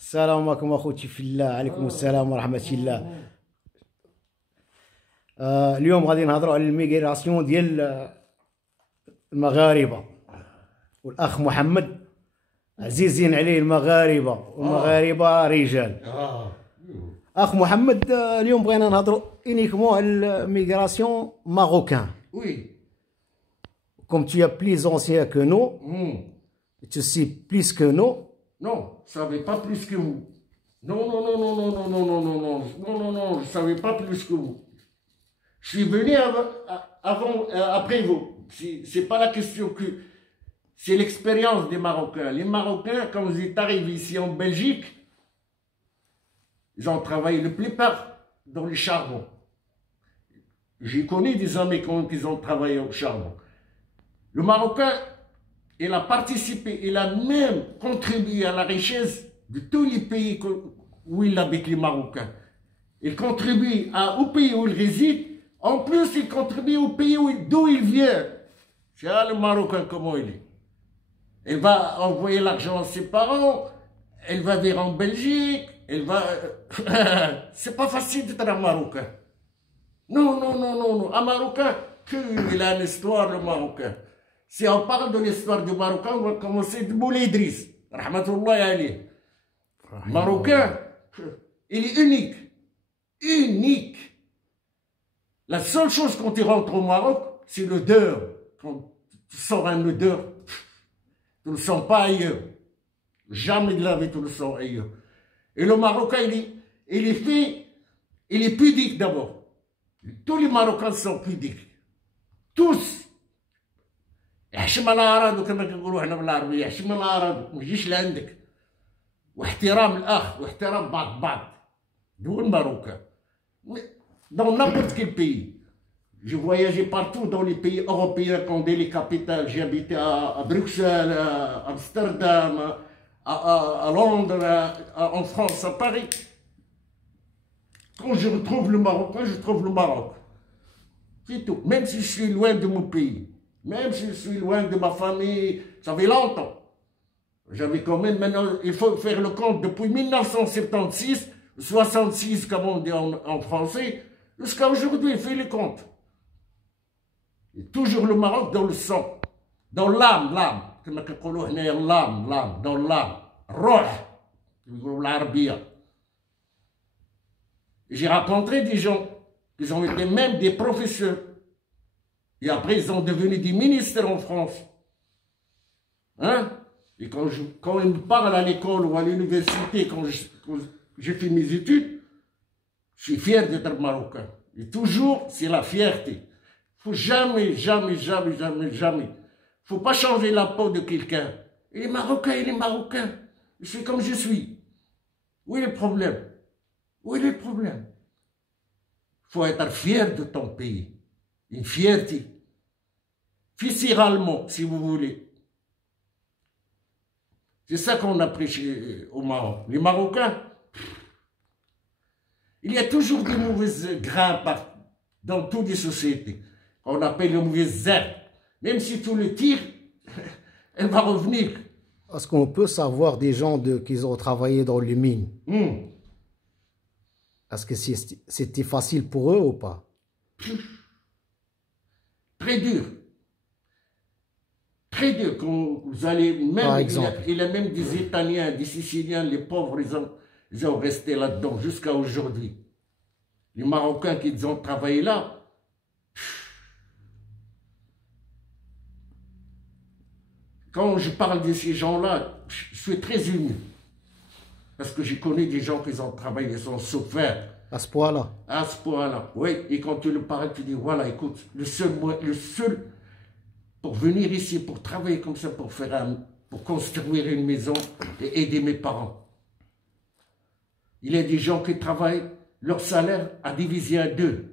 السلام عليكم اخوتي في الله. عليكم السلام ورحمه الله. اليوم غادي نهضروا على الميغراسيون ديال المغاربه، والاخ محمد عزيزين عليه المغاربه، والمغاربه رجال. اخ محمد، اليوم بغينا نهضروا انيكمون على الميغراسيون ماروكان. Oui. Comme tu es plus ancien que nous, tu sais plus que nous. Non, je ne savais pas plus que vous. Non, non, non, non, non, non, non, non, non, non, non, non, non, je ne savais pas plus que vous. Je suis venu après vous. C'est pas la question que... C'est l'expérience des Marocains. Les Marocains, quand vous êtes arrivés ici en Belgique, ils ont travaillé la plupart dans le charbon. J'ai connu des amis qui ont travaillé au charbon. Le Marocain, il a participé, il a même contribué à la richesse de tous les pays où il habite, les Marocains. Il contribue au pays où il réside, en plus il contribue au pays d'où il vient. C'est le Marocain comment il est. Il va envoyer l'argent à ses parents, il va venir en Belgique, il va... C'est pas facile d'être un Marocain. Non, non, non, non, non. Un Marocain, il a une histoire, le Marocain. Si on parle de l'histoire du Marocain, on va commencer de Moulay Idriss. Rahmatullahi alayh. Marocain, il est unique. Unique. La seule chose quand tu rentres au Maroc, c'est l'odeur. Quand tu sors un odeur, tu ne le sens pas ailleurs. Jamais de la vie, tu le sens ailleurs. Et le Marocain, il est pudique d'abord. Tous les Marocains sont pudiques. Tous. يحشم الأراضي كما كنقولوا حنا بالعربية، يحشم الأراضي ما يجيش لعندك، واحترام الأخ واحترام بعض دول ماروكان. Dans n'importe quel pays. J'ai voyagé partout dans les pays européens, quand les capitales. J'ai habité à Bruxelles, à Amsterdam, à Londres, en France, à Paris. Quand je retrouve le Marocain, je trouve le Maroc. C'est tout. Même si je suis loin de mon pays. Même si je suis loin de ma famille, ça fait longtemps. J'avais quand même, maintenant, il faut faire le compte, depuis 1976, 66 comme on dit en français, jusqu'à aujourd'hui, il fait le compte. Et toujours le Maroc dans le sang, dans l'âme, comme on dit, l'âme, dans l'âme, roh, l'arabia. J'ai rencontré des gens qui ont été même des professeurs. Et après, ils sont devenus des ministres en France. Hein? Et quand ils me parlent à l'école ou à l'université, quand j'ai fait mes études, je suis fier d'être marocain. Et toujours, c'est la fierté. Il ne faut jamais, jamais, jamais, jamais, jamais. Il ne faut pas changer la peau de quelqu'un. Il est marocain, il est marocain. Je suis comme je suis. Où est le problème? Où est le problème? Il faut être fier de ton pays. Une fierté. Viscéralement, si vous voulez. C'est ça qu'on apprécie au Maroc. Les Marocains, il y a toujours des mauvaises grains dans toutes les sociétés. On appelle les mauvaises herbes. Même si tu le tires, elle va revenir. Est-ce qu'on peut savoir des gens qui ont travaillé dans les mines? Est-ce que c'était facile pour eux ou pas? Très dur. Très dur. Quand vous allez, même, il y a même des Italiens, des Siciliens, les pauvres, ils ont resté là-dedans jusqu'à aujourd'hui. Les Marocains qui ont travaillé là, quand je parle de ces gens-là, je suis très ému. Parce que j'ai connu des gens qui ont travaillé, ils ont souffert. À ce point-là? À ce point-là, oui. Et quand tu le parles, tu dis, voilà, écoute, le seul pour venir ici, pour travailler comme ça, pour construire une maison et aider mes parents. Il y a des gens qui travaillent, leur salaire a divisé à 2.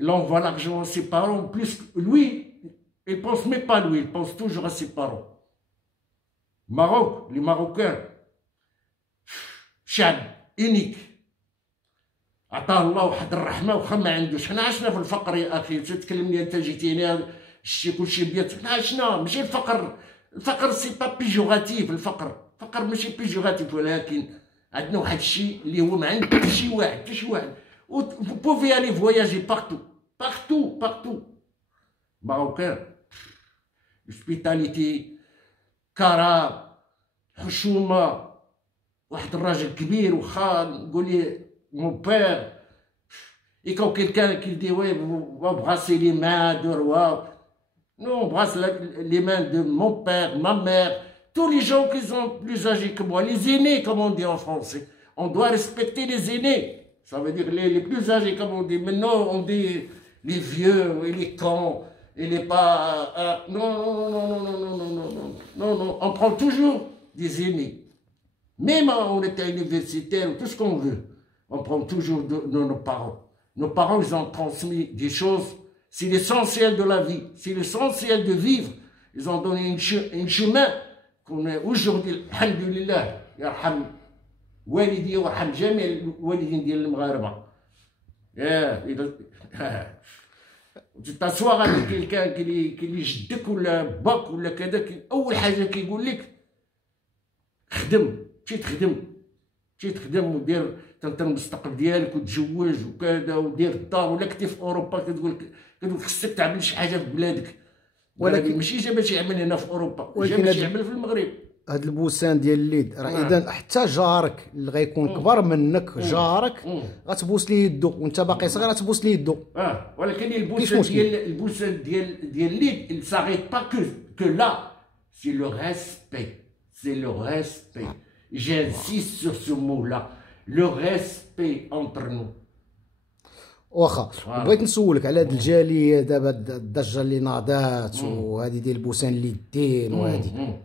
Il envoie l'argent à ses parents, plus lui, il ne pense même pas à lui, il pense toujours à ses parents. Maroc, les Marocains, شعب unique. عطاه الله واحد الرحمه وخا ما عندوش. حنا عشنا في الفقر يا اخي، تتكلمني انت جيتيني شتي كلشي بيات. حنا عشنا ماشي الفقر. الفقر سي با بيجوراتيف. الفقر فقر ماشي بيجوراتيف ولكن عندنا واحد الشيء اللي هو ما عند حتى شي واحد حتى شي واحد. و بوفي aller voyager partout partout partout. Marocain hospitalité كرم حشومه. واحد الراجل كبير وخا نقول لي مون بير et quand quelqu'un qui dit ouais va brasser les mains de roi, non, on brasse les mains de mon père, ma mère, tous les gens qui sont plus âgés que moi, les aînés comme on dit en français. On doit respecter les aînés, ça veut dire les plus âgés comme on dit. Maintenant on dit les vieux et les cons et les pas non non non non non non non non non non, on prend toujours des aînés. Même on était universitaire, tout ce qu'on veut, on prend toujours de nos parents. Nos parents, ils ont transmis des choses. C'est l'essentiel de la vie. C'est l'essentiel de vivre. Ils ont donné un chemin qu'on est aujourd'hui, alhamdoulilah, yarham walidi wa yarham jami' walidin ديال المغاربة. تتصور avec quelqu'un qui جدك ولا باك ولا كذا، أول حاجة كيقول لك خدم، تمشي تخدم ودير تنطر المستقبل ديالك وتزوج وكذا ودير الدار. ولا كنتي في اوروبا كتقول خصك تعمل شي حاجه في بلادك، ولكن ماشي جا باش يعمل هنا في اوروبا، جا باش يعمل في المغرب. هاد البوسان ديال اليد راه اذا حتى جارك اللي غيكون كبر منك جارك غتبوس ليه يدو وانت باقي صغير غتبوس ليه يدو. ولكن البوسان ديال اليد il s'arrête pas que là, c'est le respect. J'insiste sur ce mot-là, le respect entre nous. واخا بغيت نسولك على هاد الجاليه دابا الضجه اللي ناضات وهذه ديال البوسان اليدين وهذه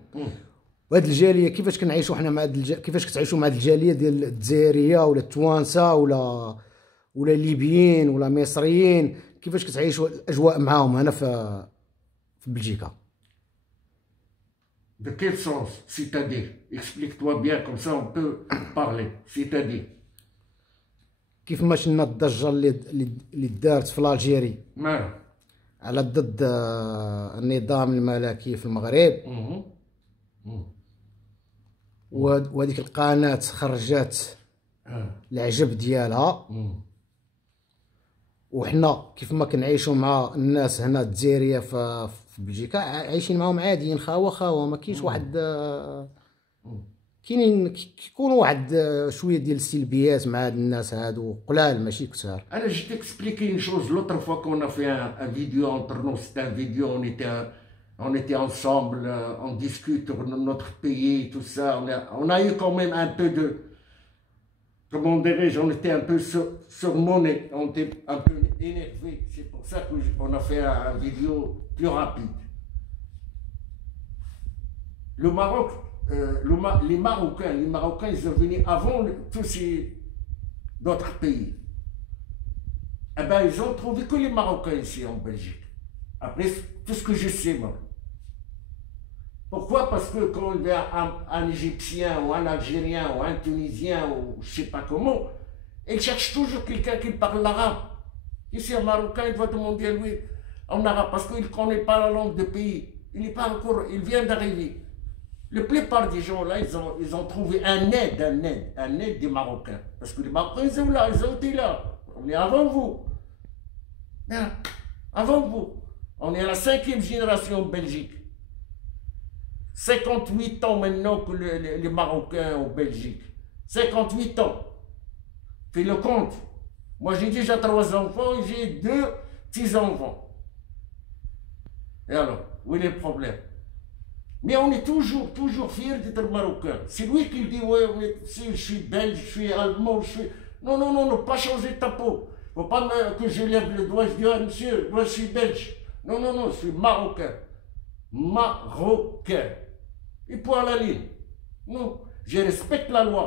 وهاد الجاليه كيفاش كنعيشوا حنا مع كيفاش كتعيشوا مع هاد الجاليه ديال الجزائريه ولا التوانسه ولا الليبيين ولا مصريين؟ كيفاش كتعيشوا الاجواء معاهم هنا في بلجيكا؟ De quel sens? C'est-à-dire, explique-toi bien, comme ça on peut parler. C'est-à-dire كيف ما شفنا الضجه اللي دارت في الجيري على ضد النظام الملكي في المغرب، وهذيك القناه خرجت العجب ديالها، وحنا كيف ما كنعيشوا مع الناس هنا الجزائريه في بلجيكا عايشين معاهم عاديين، خاوه ما كاينش واحد كيكون واحد شويه ديال السلبيات مع هاد الناس هادو قلال ماشي كثار. انا je t'expliquer une chose l'autre fois qu'on a fait un vidéo entre nous, c'était un vidéo, on était ensemble, on discute sur notre pays, tout ça, on a eu quand même un peu de, comment dirais-je, on était un peu surmonné, on était un peu énervé, c'est pour ça qu'on a fait un vidéo plus rapide. Le Maroc, les Marocains, ils sont venus avant tous ces d'autres pays. Eh ben, ils ont trouvé que les Marocains ici en Belgique. Après tout ce que je sais moi. Pourquoi? Parce que quand il y a un Égyptien ou un Algérien ou un Tunisien ou je sais pas comment, ils cherchent toujours quelqu'un qui parle l'arabe. Ici un Marocain, il va demander à lui en arabe parce qu'il ne connaît pas la langue du pays. Il n'est pas encore, il vient d'arriver. La plupart des gens là, ils ont trouvé un aide des Marocains. Parce que les Marocains, ils sont là, ils ont été là. On est avant vous. Bien, avant vous. On est à la 5e génération en Belgique. 58 ans maintenant que les Marocains en Belgique. 58 ans. Fais le compte. Moi j'ai déjà 3 enfants et j'ai 2 petits-enfants. Et alors, où est le problème? Mais on est toujours fiers d'être marocain. C'est lui qui dit, ouais, si je suis belge, je suis allemand, je suis... Non, pas changer ta peau. Faut pas que je lève le doigt, je dis, ah, monsieur, moi je suis belge. Non, je suis marocain. Marocain. Et point à la ligne. Non, je respecte la loi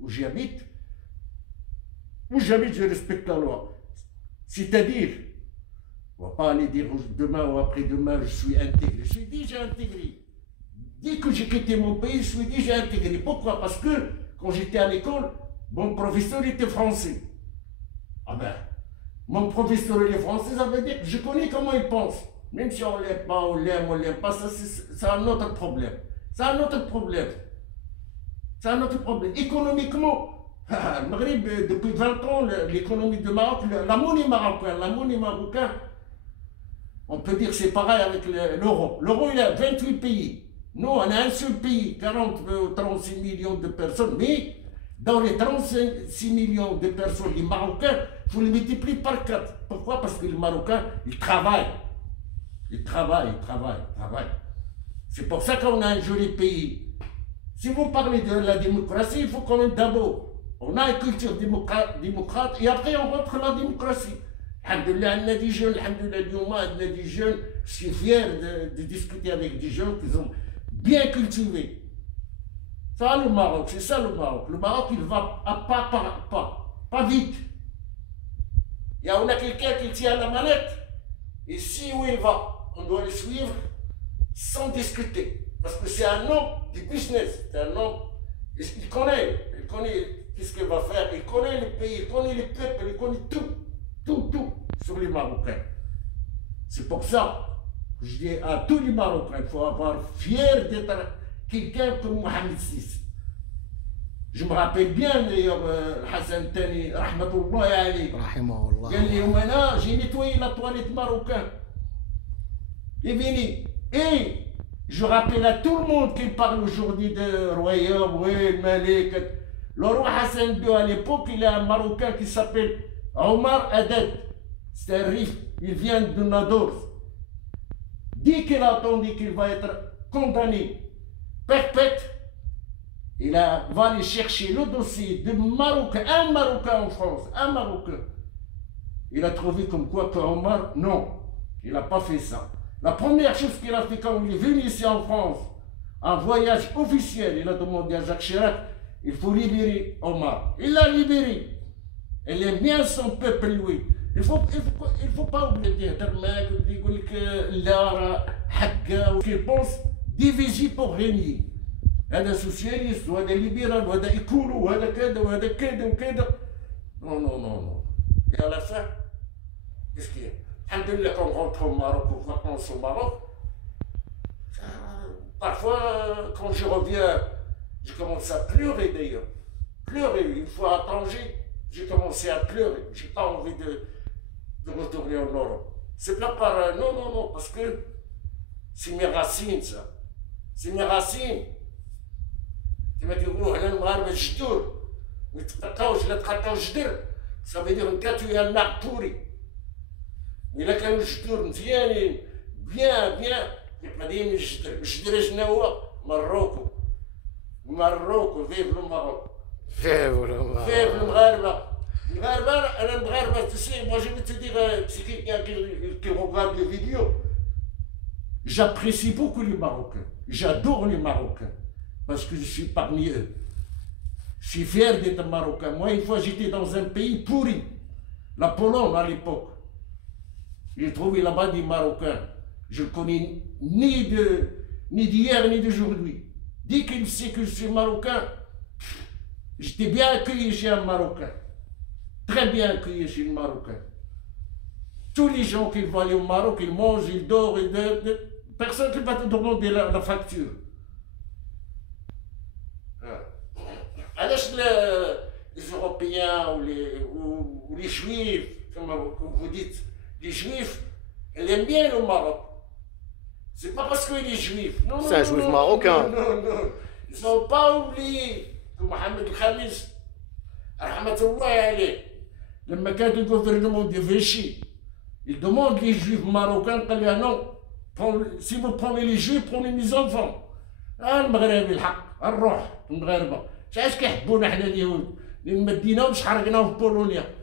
où j'habite. Où j'habite, je respecte la loi. C'est-à-dire, on ne va pas aller dire demain ou après-demain, je suis intégré. Je suis déjà intégré. Dès que j'ai quitté mon pays, je suis déjà intégré. Pourquoi? Parce que quand j'étais à l'école, mon professeur était français. Ah ben, mon professeur il est français, ça veut dire que je connais comment il pense. Même si on ne l'aime pas, on l'aime pas, ça c'est un autre problème. C'est un autre problème. C'est un autre problème. Économiquement, le Maghreb, depuis 20 ans, l'économie du Maroc, la monnaie marocaine, on peut dire que c'est pareil avec l'euro. L'euro, il a 28 pays. Nous, on a un seul pays, 40 ou 36 millions de personnes. Mais dans les 36 millions de personnes, les Marocains, il faut les multiplier par 4. Pourquoi? Parce que les Marocains, ils travaillent. Ils travaillent. C'est pour ça qu'on a un joli pays. Si vous parlez de la démocratie, il faut quand même d'abord, on a une culture démocrate et après on rentre dans la démocratie. Alhamdoulilah, on a des jeunes, je suis fier de discuter avec des gens qui sont bien cultivés. Ça le Maroc, c'est ça le Maroc. Le Maroc, il va à pas vite. On a quelqu'un qui tient la manette, et si où il va, on doit le suivre sans discuter. Parce que c'est un homme du business, c'est un homme, il connaît qu'est-ce qu'il va faire, il connaît le pays, il connaît les peuples, il connaît tout sur les Marocains. C'est pour ça que je dis à tous les Marocains, il faut avoir fier d'être quelqu'un comme Mohamed VI. Je me rappelle bien d'ailleurs Hassan Tani, rahmatullah alayhi. J'ai nettoyé la toilette marocaine. Il est venu. Et je rappelle à tout le monde qu'il parle aujourd'hui de royaume, oui, le Malik. Le roi Hassan II à l'époque, il a un Marocain qui s'appelle Omar Haddad. C'est un riche, il vient de Nador. Dès qu'il a entendu qu'il va être condamné perpète, il va aller chercher le dossier de Marocain, un Marocain en France, un Marocain. Il a trouvé comme quoi que Omar, non, il n'a pas fait ça. La première chose qu'il a fait quand il est venu ici en France, un voyage officiel, il a demandé à Jacques Chirac, il faut libérer Omar. Il l'a libéré. Il aime bien son peuple, lui. Il faut pas oublier qu'il pense diviser pour régner. هذا سوسياليست وهذا ليبرال وهذا ايكولو وهذا كذا وهذا كذا وكذا. Non. Et à la fin, qu'est-ce qu'il y a? Alhamdoulilah, quand on rentre au Maroc, aux vacances au Maroc, parfois, quand je reviens, je commence à pleurer d'ailleurs. Pleurer, une fois à Tanger, j'ai commencé à pleurer. J'ai pas envie de retourner en Europe. C'est pas par... Non, parce que c'est mes racines, ça. C'est mes racines. كما كيقولوا هنا المغاربه الجدور ما يتقطعوش لا تقطعوا الجدر صافي يديروا نكاتو الماء بوري الا كانوا الجدور مزيانين بيان قديم الجدر شنو هو مروكو فيف المغرب فيف المغاربه انا المغاربه تسي moi je vais te dire c'est quelqu'un qui regarde les vidéos, j'apprécie beaucoup les Marocains, j'adore les Marocains. Parce que je suis parmi eux. Je suis fier d'être marocain. Moi, une fois, j'étais dans un pays pourri, la Pologne à l'époque. J'ai trouvé là-bas des Marocains. Je ne connais ni d'hier ni d'aujourd'hui. Dès qu'il sait que je suis marocain, j'étais bien accueilli chez un Marocain. Très bien accueilli chez un Marocain. Tous les gens qui vont aller au Maroc, ils mangent, ils dorment. Personne ne va te demander la facture. علاش les Européens ou les Juifs, comme vous dites, les Juifs, ils aiment bien le Maroc. C'est pas parce qu'il est juif. Non, c'est un juif marocain. Non. Ils n'ont pas oublié que Mohamed El-Khamis, rahmatullah alayh, لما كان le gouvernement de Vichy, il demande les Juifs marocains, قال لها non, si vous prenez les Juifs, prenez mes enfants. المغربي الحق، نروح المغاربة. علاش كيحبونا حنا اليهود؟ لان ما ديناهمش حرقناهم في بولونيا.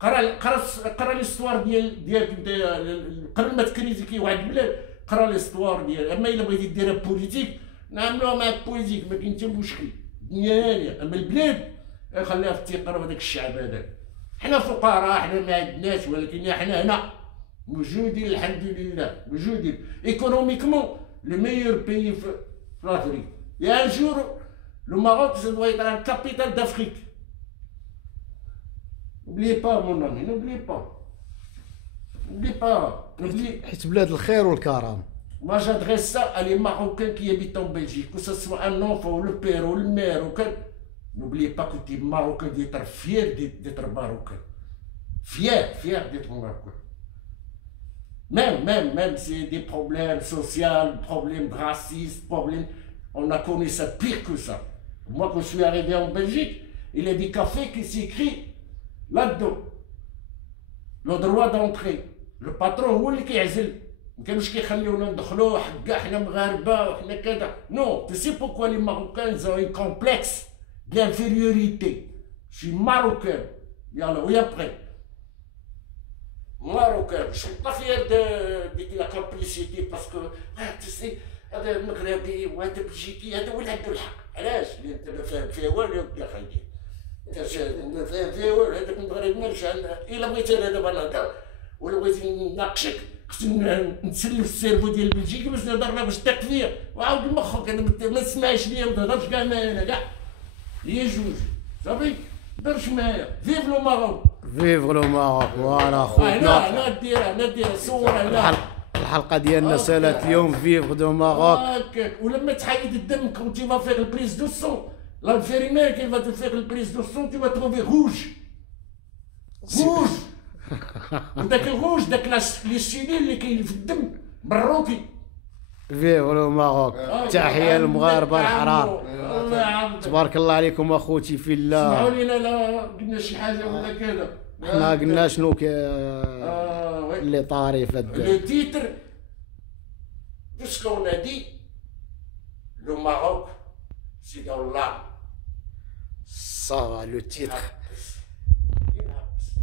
قرا ليستوار ديال قبل ما تكريتيكي واحد البلاد، قرا ليستوار ديال. اما الا بغيتي ديرها بوليتيك نعملوها معاك بوليتيك، ما كاين حتى مشكل دنيا. اما البلاد خليها في التقرا هذاك الشعب هذاك. حنا فقراء، حنا ما عندناش، ولكن حنا هنا موجودين الحمد لله، موجودين ايكونوميكمون لو ميور بيي في l'Afrique. Et un jour, le Maroc, ça doit être la capitale d'Afrique. N'oubliez pas, mon ami, n'oubliez pas. N'oubliez pas. حيت بلاد الخير والكرم. Moi, j'adresse ça à les Marocains qui habitent en Belgique, que ce soit un enfant, ou le père, ou le mère, ou quel... N'oubliez pas que tu es Marocain, d'être fier d'être Marocain. Fier d'être Marocain. Même c'est des problèmes sociaux, problèmes de racisme, problèmes... On a connu ça pire que ça. Moi, quand je suis arrivé en Belgique, il y a des cafés qui s'écrit là-dedans. Le droit d'entrée. Le patron هو اللي كيعزل. ما كانوش كيخليونا ندخلوا حكا حنا مغاربه وحنا كذا. Non, tu sais pourquoi les Marocains ils ont un complexe d'infériorité. Je suis marocain. Yalla, oui après. Marocain. Je suis pas fier de la complicité parce que tu sais هذا المغربي وهذا بلجيكي هذا هو اللي عنده الحق. علاش؟ اللي انت ما فاهم فيها والو يا خيي. انت ما فاهم فيها والو هذاك المغربي مالش الا بغيت انا دابا نهضر ولا بغيت نناقشك خصني نسلف السيرفو ديال بلجيكي باش نهضر باش تثق فيا وعاود مخك انا ما تسمعش ليا ما تهضرش كاع معايا انا كاع هي جوج صافي درش معايا فيف لو ماروك فيف لو ماروك فوالا خوتنا انا نديرها صور على الحلقه ديالنا سالت اليوم فيف دو ماروك هكاك ولما تحيد الدم كون تي فا فيغ البريز دو سون لانفيرمير كي فا فيغ البريز دو سون تي فا تروفي روج وداك الروج داك لي سيلين اللي كاين في الدم مروكي فيف لو ماروك تحيه للمغاربه الحرار تبارك الله عليكم اخوتي في الله اسمعوا لينا لا قلنا شي حاجه ولا كذا حنا قلنا شنو اللي طاري في لو تيتر de ce qu'on a dit, le Maroc, c'est dans l'âme. Ça, le titre.